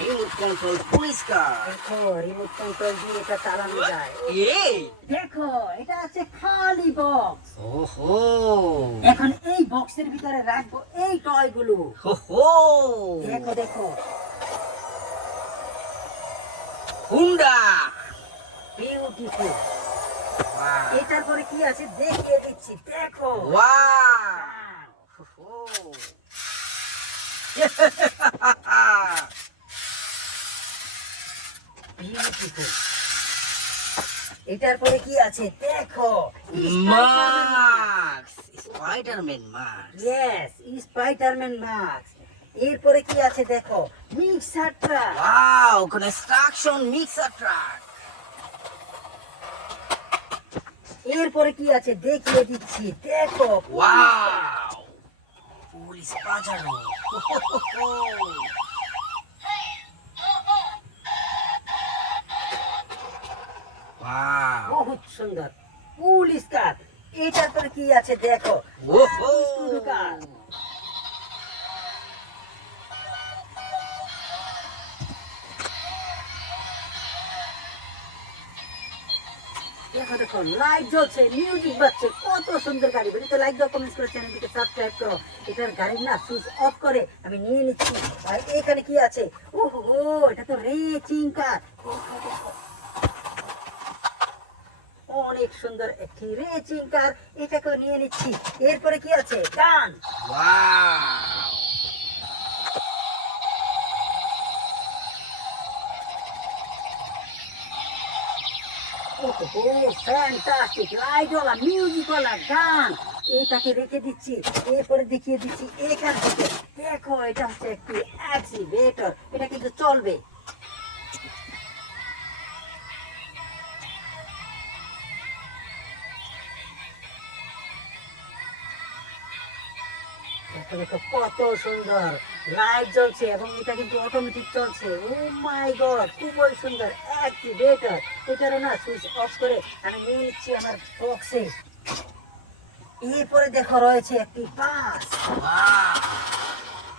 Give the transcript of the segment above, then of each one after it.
Remote control পরিষ্কার। দেখো remote control দিয়ে এটা চালানো যায়। এই দেখো এটা আছে খালি বক্স। ওহো এখন এই বক্সের ভিতরে রাখবো এই টয় গুলো। ওহো দেখো দেখো হুন্ডা। বিউটিফুল। ওয়াও এটার পরে কি আছে দেখিয়ে দিচ্ছি, দেখো। ওয়াও ওহো বিউটিফুল। এটার পরে কি আছে দেখো, mask Spiderman mask. Yes Spiderman mask. এরপরে কি আছে দেখো, mixer truck. Wow construction mixer truck. এরপরে কি আছে দেখিয়ে দিচ্ছি, দেখো। ওয়াও পুলিশ বাজানো। ওয়াও বহুত সুন্দর পুলিশ কার। এটার পরে কি আছে দেখো, ওহো স্কুল কার। দেখো দেখো লাইট জ্বলছে, মিউজিক বাজছে, কত সুন্দর গাড়ি। ভিডিওতে লাইক দাও, কমেন্ট করো, চ্যানেলটিকে সাবস্ক্রাইব করো। এটার গাড়ির না সুইচ অফ করে আমি নিয়ে নিচ্ছি। আর এখানে কি আছে, ওহো এটা তো রেসিং কার। অনেক সুন্দর একটি রেসিং কার, এটাকেও নিয়ে নিচ্ছি। এরপরে কি আছে গান। ওয়াও ওহো ফ্যান্টাস্টিক লাইটওয়ালা মিউজিকওয়ালা গান। এটাকে রেখে দিচ্ছি। এরপরে দেখিয়ে দিচ্ছি এখান থেকে, দেখো এটা হচ্ছে একটি অ্যাক্সিভেটর, এটা কিন্তু চলবে। দেখো দেখো কত সুন্দর লাইট জ্বলছে এবং এটা কিন্তু অটোমেটিক চলছে। ও মাই গড খুবই সুন্দর অ্যাক্টিভেটর। এটারও না সুইচ অফ করে আমি নিয়ে নিচ্ছি আমার বক্সে। এরপরে দেখো রয়েছে একটি বাস।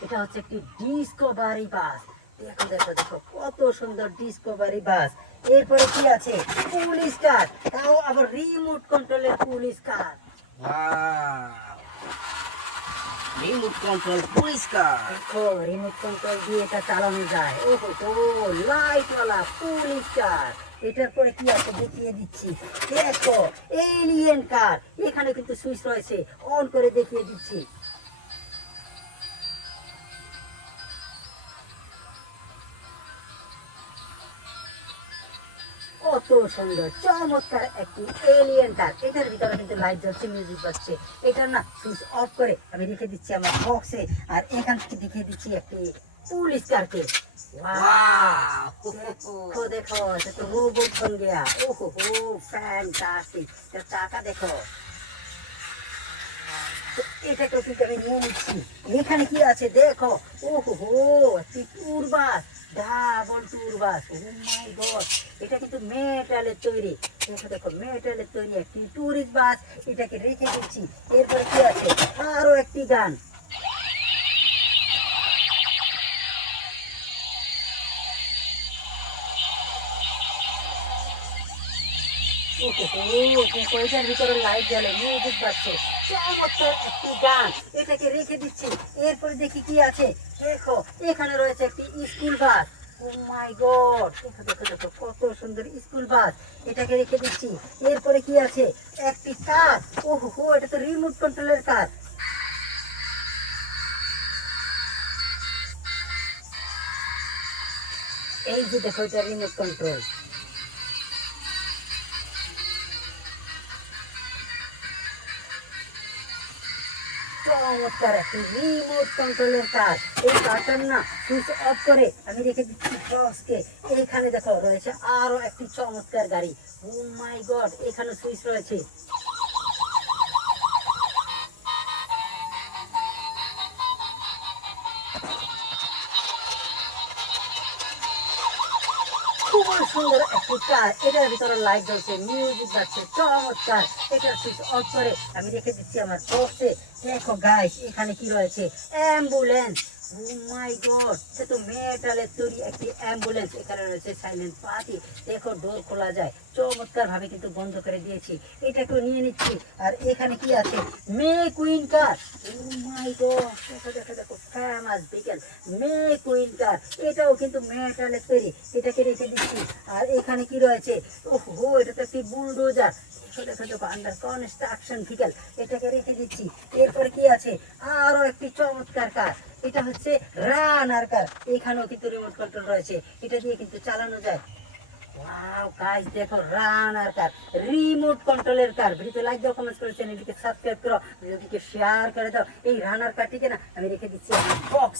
এটা হচ্ছে একটি ডিসকভারি বাস। দেখো দেখো দেখো কত সুন্দর ডিসকভারি বাস। এরপরে কি আছে পুলিশ কার, তাও আবার রিমোট কন্ট্রোলের পুলিশ কার। ওয়াও রিমোট কন্ট্রোল পরিষ্কার। দেখো রিমোট কন্ট্রোল দিয়ে এটা চালানো যায়। ওহো লাইটওয়ালা পুলিশ কার। এটার পরে কি আছে দেখিয়ে দিচ্ছি, দেখো এলিয়েন কার। এখানে কিন্তু সুইচ রয়েছে, অন করে দেখিয়ে দিচ্ছি। কত সুন্দর চমৎকার একটি এলিয়েন কার। এটার ভিতরে কিন্তু লাইট জ্বলছে, মিউজিক বাজছে। এটা না সুইচ অফ করে আমি রেখে দিচ্ছি আমার বক্সে। আর এখান থেকে দেখিয়ে দিচ্ছি একটি পুলিশ কারকে। দেখো দেখো এটা তো রোবট बन गया। ओहो फैंटास्टिक। এটা টাকা দেখো। তো এটাকে কিন্তু আমি নিয়ে নিচ্ছি। এখানে কি আছে দেখো, ওহো একটি ট্যুর বাস, ডাবল ট্যুর বাস। ও মাই গড এটা কিন্তু মেটালের তৈরি। দেখো দেখো মেটালের তৈরি একটি ট্যুরিস্ট বাস। এটাকে রেখে দিচ্ছি। এরপরে কি আছে আরো একটি গান। এটার ভিতরে লাইট জ্বলে, মিউজিক বাজছে, চমৎকার একটি গান। এটাকে রেখে দিচ্ছি। এরপরে দেখি কি আছে দেখো, এখানে রয়েছে একটি স্কুল বাস। ও মাই গড দেখো দেখো দেখো কত সুন্দর স্কুল বাস। এটাকে রেখে দিচ্ছি। এরপরে কি আছে একটি কার। ওহো এটা তো রিমোট কন্ট্রোলের কার। এই যে দেখো এটা রিমোট কন্ট্রোল। চমৎকার একটি রিমোট কন্ট্রোলের কার। এই কারটার না সুইচ অফ করে আমি রেখে দিচ্ছি বক্সকে। এইখানে দেখো রয়েছে আরো একটি চমৎকার গাড়ি। ও মাই গড এখানে সুইচ রয়েছে। খুবই সুন্দর একটি কার। এটার ভিতরে লাইট জ্বলছে, মিউজিক বাজছে, চমৎকার। এটার সুইচ অফ করে আমি রেখে দিচ্ছি আমার বক্সে। দেখো গাইস এখানে কি রয়েছে অ্যাম্বুলেন্স। ও ও মাই গড, সে তো মেটালের তৈরি একটি অ্যাম্বুলেন্স। এখানে রয়েছে সাইলেন্ট পার্টি। দেখো ডোর খোলা যায়, চমৎকার ভাবে কিন্তু বন্ধ করে দিয়েছি। এটাকেও নিয়ে নিচ্ছি। আর এখানে কি আছে? মে কুইন কার। ও মাই গড, দেখো দেখো দেখো, ফেমাস বিকেল মে কুইন কার। এটাও কিন্তু মেটালের তৈরি। এটাকে রেখে দিচ্ছি। আর এখানে কি রয়েছে? ওহো, এটা তো একটি বুলডোজার। দেখো দেখো, আন্ডার কনস্ট্রাকশন ভেহিকল। এটাকে রেখে দিচ্ছি। এরপরে কি আছে? আরো একটি চমৎকার কার। এটা হচ্ছে রানার কার। এখানেও কিন্তু রিমোট কন্ট্রোল রয়েছে। এটা দিয়ে কিন্তু চালানো যায়। ওয়াও গাইস, দেখো রানার কার, রিমোট কন্ট্রোলের কার। ভিডিওতে লাইক দাও, কমেন্ট করে চ্যানেলটিকে সাবস্ক্রাইব করো, ভিডিওটিকে শেয়ার করে দাও। এই রানার কারটিকে না আমি রেখে দিচ্ছি বক্স